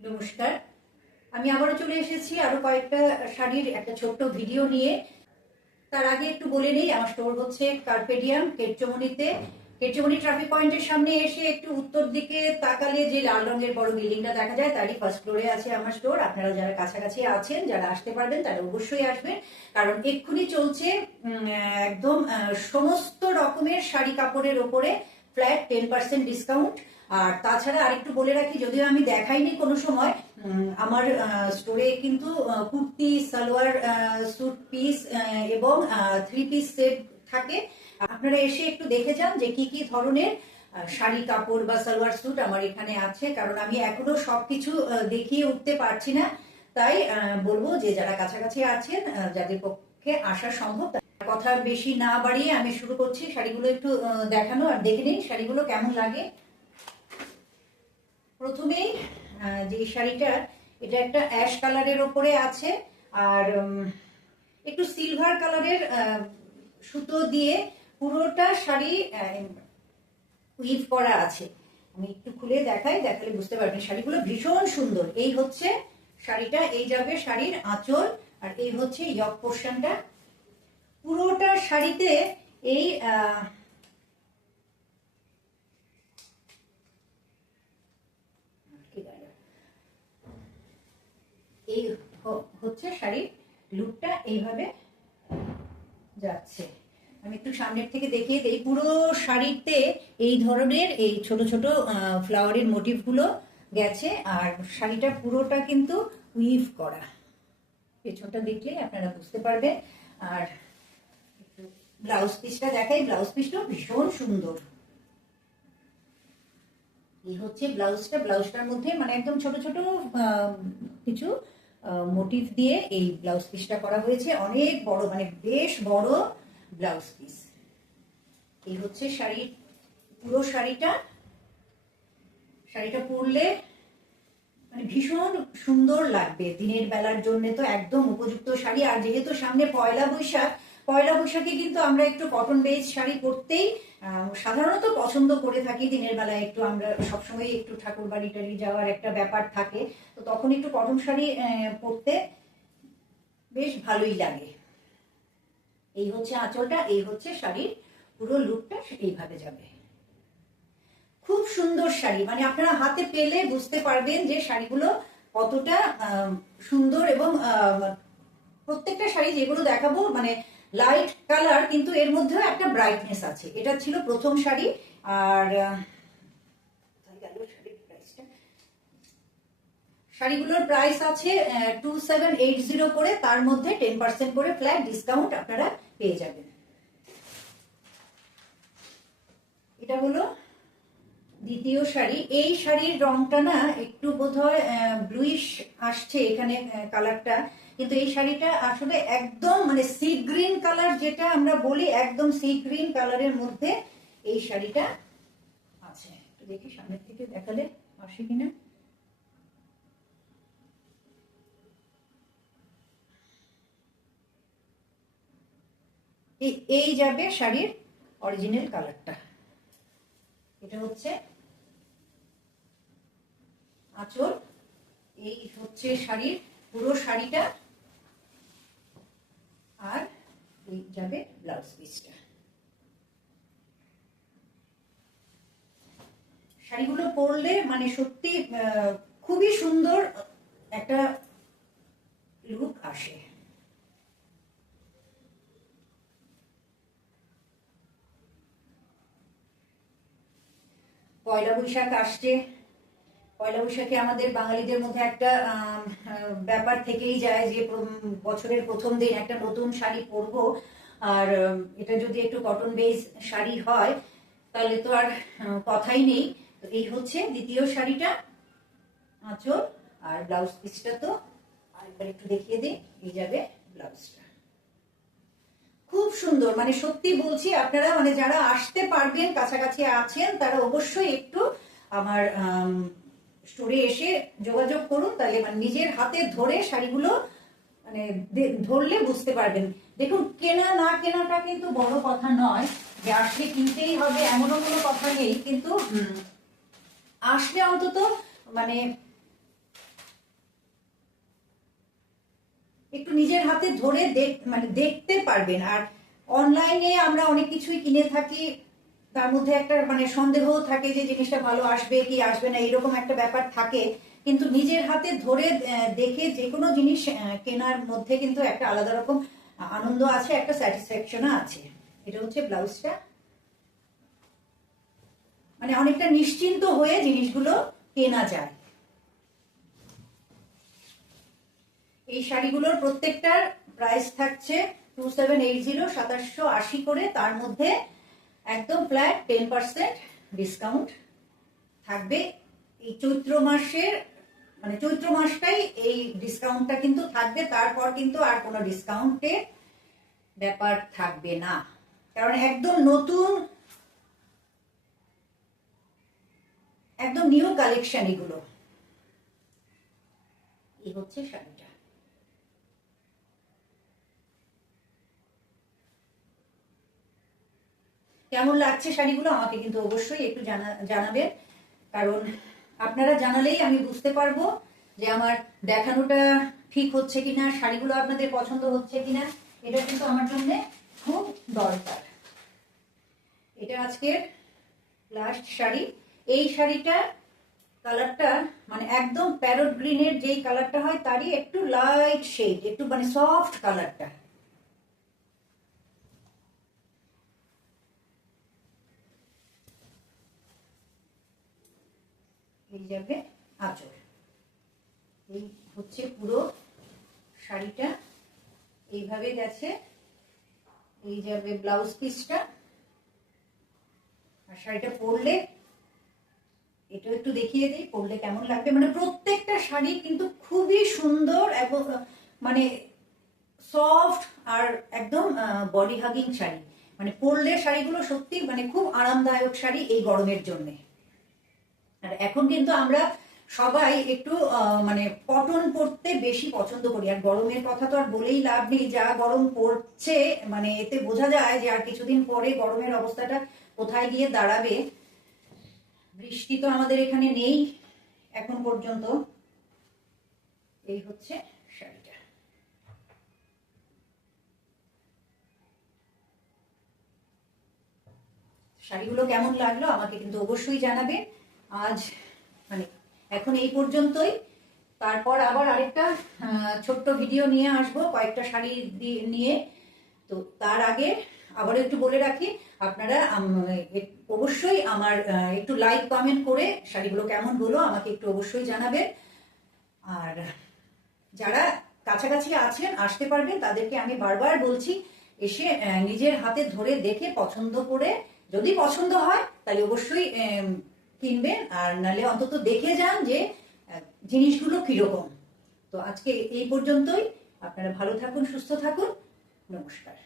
নমস্কার। আমি আবারও চলে এসেছি আরো কয়েকটা শাড়ির একটা ছোট্ট ভিডিও নিয়ে। তার আগে একটু বলে নেই, আমার স্টোর হচ্ছে কার্পেডিয়াম, কেটচমনিতে। কেটচমনি ট্রাফিক পয়েন্টের সামনে এসে একটু উত্তর দিকে তাকালে যে লাল রঙের বড় বিল্ডিংটা দেখা যায়, তারই ফার্স্ট ফ্লোরে আছে আমার স্টোর। আপনারা যারা কাছাকাছি আছেন, যারা আসতে পারবেন, তারা অবশ্যই আসবেন, কারণ এক্ষুনি চলছে একদম সমস্ত রকমের শাড়ি কাপড়ের ওপরে ফ্ল্যাট 10% ডিসকাউন্ট। আর তাছাড়া আরেকটু বলে রাখি, যদিও আমি দেখাইনি কোনো সময়, আমার স্টোরে কিন্তু কুর্তি, সালোয়ার স্যুট পিস এবং 3 পিস সেট থাকে। আপনারা এসে একটু দেখে যান যে কি কি ধরনের শাড়ি কাপড় বা সালোয়ার স্যুট আমার এখানে আছে, কারণ আমি এখনো সবকিছু দেখিয়ে উঠতে পারছি না। তাই বলবো যে যারা কাছাকাছি আছেন, যাদের পক্ষে আসা সম্ভব, কথা বেশি না বাড়িয়ে আমি শুরু করছি শাড়িগুলো একটু দেখানো। আর দেখে নিন শাড়িগুলো কেমন লাগে। প্রথমেই যে শাড়িটা, এটা একটা অ্যাশ কালারের ওপরে আছে, আর একটু সিলভার কালারের সুতো দিয়ে পুরোটা শাড়ি উইভ করা আছে। আমি একটু খুলে দেখাই, দেখালে বুঝতে পারবেন। শাড়িগুলো ভীষণ সুন্দর। এই হচ্ছে শাড়িটা, এই যাবে শাড়ির আঁচল, আর এই হচ্ছে ইয়ক পোর্শনটা। পুরোটা শাড়িতে এই এই হচ্ছে শাড়ির লুকটা, এইভাবে যাচ্ছে। আমি একটু সামনের থেকে দেখিয়ে দিই। পুরো শাড়িতে এই ধরনের এই ছোট ছোট ফ্লাওয়ারের মোটিভ গুলো গেছে, আর শাড়িটা পুরোটা কিন্তু উইভ করা। পেছনটা দেখলে আপনারা বুঝতে পারবেন। আর ব্লাউজ পিসটা দেখাই, ব্লাউজ পিসটাও ভীষণ সুন্দর। এই হচ্ছে ব্লাউজটা। ব্লাউজটার মধ্যে মানে একদম ছোট ছোট কিছু মোটিভ দিয়ে এই ব্লাউজ পিসটা করা হয়েছে। অনেক বড়, মানে বেশ বড় ব্লাউজ পিস। এই হচ্ছে শাড়ির পুরো শাড়িটা। শাড়িটা পরলে মানে ভীষণ সুন্দর লাগবে, দিনের বেলার জন্য তো একদম উপযুক্ত শাড়ি। আর যেহেতু সামনে পয়লা বৈশাখ, পয়লা বৈশাখে কিন্তু আমরা একটু কটন বেজ শাড়ি পরতেই সাধারণত পছন্দ করে থাকি। দিনের বেলায় একটু আমরা সবসময় একটু ঠাকুর বাড়ি টাড়ি যাওয়ার একটা ব্যাপার থাকে, তো তখন একটু কটন শাড়ি পরতে বেশ ভালোই লাগে। এই হচ্ছে আঁচলটা, এই হচ্ছে শাড়ির পুরো লুকটা এইভাবে যাবে। খুব সুন্দর শাড়ি, মানে আপনারা হাতে পেলে বুঝতে পারবেন যে শাড়িগুলো কতটা সুন্দর। এবং প্রত্যেকটা শাড়ি যেগুলো দেখাবো মানে লাইট কালার, কিন্তু এর মধ্যেও একটা ব্রাইটনেস আছে। এটা ছিল প্রথম শাড়ি। আর শাড়িগুলোর প্রাইস আছে 2780 করে, তার মধ্যে 10% করে ফ্ল্যাট ডিসকাউন্ট আপনারা পেয়ে যাবেন। এটা হলো দ্বিতীয় শাড়ি। এই শাড়ির রংটা না একটু বোধহয় ব্লুইশ আসছে এখানে কালারটা, কিন্তু এই শাড়িটা আসলে একদম মানে সি গ্রিন কালার, যেটা আমরা বলি একদম সি গ্রিন কালারের মধ্যে এই শাড়িটা আছে। একটু দেখি সামনের থেকে দেখালে আসে কিনা। এই যাবে শাড়ির অরিজিনাল কালারটা। এটা হচ্ছে আঁচল, এই হচ্ছে শাড়ির পুরো শাড়িটা, আর এই যাবে ব্লাউজ পিসটা। শাড়িগুলো পরলে মানে সত্যি খুবই সুন্দর একটা লুক আসে। পয়লা বৈশাখ আসছে। পয়লা বৈশাখে আমাদের বাঙালিদের মধ্যে একটা ব্যাপার থেকেই যায় যে বছরের প্রথম দিন একটা নতুন শাড়ি পরবো। আর এটা যদি একটু কটন বেজ শাড়ি হয় তাহলে তো আর কথাই নেই। তো এই হচ্ছে দ্বিতীয় শাড়িটা, আঁচল আর ব্লাউজ পিসটা। তো আরেকবার একটু দেখিয়ে দিই, এই যাবে ব্লাউজটা। খুব সুন্দর, মানে সত্যি বলছি, আপনারা মানে যারা আসতে পারবেন, কাছাকাছি আছেন, তারা অবশ্যই একটু আমার স্টোরে এসে যোগাযোগ করুন। তাহলে মানে নিজের হাতে ধরে শাড়িগুলো মানে ধরলে বুঝতে পারবেন। দেখুন, কেনা না কেনাটা কিন্তু বড় কথা নয়, যে আসলে কিনতেই হবে এমনও কোনো কথা নেই, কিন্তু আসলে অন্তত মানে একটু নিজের হাতে ধরে মানে দেখতে পারবেন। আর অনলাইনে আমরা অনেক কিছুই কিনে থাকি, তার মধ্যে একটা মানে সন্দেহ থাকে যে জিনিসটা ভালো আসবে কি আসবে না, এরকম একটা ব্যাপার থাকে। কিন্তু নিজের হাতে ধরে দেখে যে কোনো জিনিস কেনার মধ্যে কিন্তু একটা আলাদা রকম আনন্দ আছে, একটা স্যাটিসফ্যাকশনও আছে। এটা হচ্ছে ব্লাউজটা, মানে অনেকটা নিশ্চিন্ত হয়ে জিনিসগুলো কেনা যায়। এই শাড়িগুলোর প্রত্যেকটার প্রাইস থাকছে 2780, 2780 করে। তার মধ্যে একদম ফ্ল্যাট 10% ডিসকাউন্ট থাকবে এই চৈত্র মাসের, মানে চৈত্র মাসটাই এই ডিসকাউন্টটা কিন্তু থাকবে। তারপর কিন্তু আর কোনো ডিসকাউন্টের ব্যাপার থাকবে না, কারণ একদম নতুন, একদম নিউ কালেকশন এগুলো। এই হচ্ছে শাড়িটা। কেমন লাগছে শাড়িগুলো আমাকে কিন্তু অবশ্যই একটু জানাবেন, কারণ আপনারা জানালেই আমি বুঝতে পারবো যে আমার দেখানোটা ঠিক হচ্ছে কিনা, শাড়িগুলো আপনাদের পছন্দ হচ্ছে কিনা। এটা কিন্তু আমার জন্য খুব দরকার। এটা আজকের লাস্ট শাড়ি। এই শাড়িটা কালারটা মানে একদম প্যারট গ্রিনের যেই কালারটা হয় তারই একটু লাইট শেড, একটু মানে সফট কালারটা। এই যাবে আঁচল, এই হচ্ছে পুরো শাড়িটা, এইভাবে গেছে। এই যাবে ব্লাউজ পিসটা। আর শাড়িটা পরলে, এটাও একটু দেখিয়ে দিই পরলে কেমন লাগবে। মানে প্রত্যেকটা শাড়ি কিন্তু খুবই সুন্দর এবং মানে সফট আর একদম বডি হাগিং শাড়ি। মানে পরলে শাড়িগুলো সত্যি মানে খুব আরামদায়ক শাড়ি এই গরমের জন্য। আর এখন কিন্তু আমরা সবাই একটু মানে কটন পরতে বেশি পছন্দ করি। আর গরমের কথা তো আর বলেই লাভ নেই, যা গরম পড়ছে মানে এতে বোঝা যায় যে আর কিছুদিন পরে গরমের অবস্থাটা কোথায় গিয়ে দাঁড়াবে। বৃষ্টি তো আমাদের এখানে নেই এখন পর্যন্ত। এই হচ্ছে শাড়িটা। শাড়িগুলো কেমন লাগলো আমাকে কিন্তু অবশ্যই জানাবেন। আজ মানে এখন এই পর্যন্তই, তারপর আবার আরেকটা ছোট্ট ভিডিও নিয়ে আসবো কয়েকটা শাড়ি নিয়ে। তো তার আগে আবার একটু বলে রাখি, আপনারা অবশ্যই আমার একটু লাইক কমেন্ট করে শাড়িগুলো কেমন হলো আমাকে একটু অবশ্যই জানাবেন। আর যারা কাছাকাছি আছেন আসতে পারবেন তাদেরকে আমি বারবার বলছি, এসে নিজের হাতে ধরে দেখে পছন্দ করে যদি পছন্দ হয় তাহলে অবশ্যই কিনবেন, আর নাহলে অন্তত দেখে যান যে জিনিসগুলো কিরকম। তো আজকে এই পর্যন্তই। আপনারা ভালো থাকুন, সুস্থ থাকুন। নমস্কার।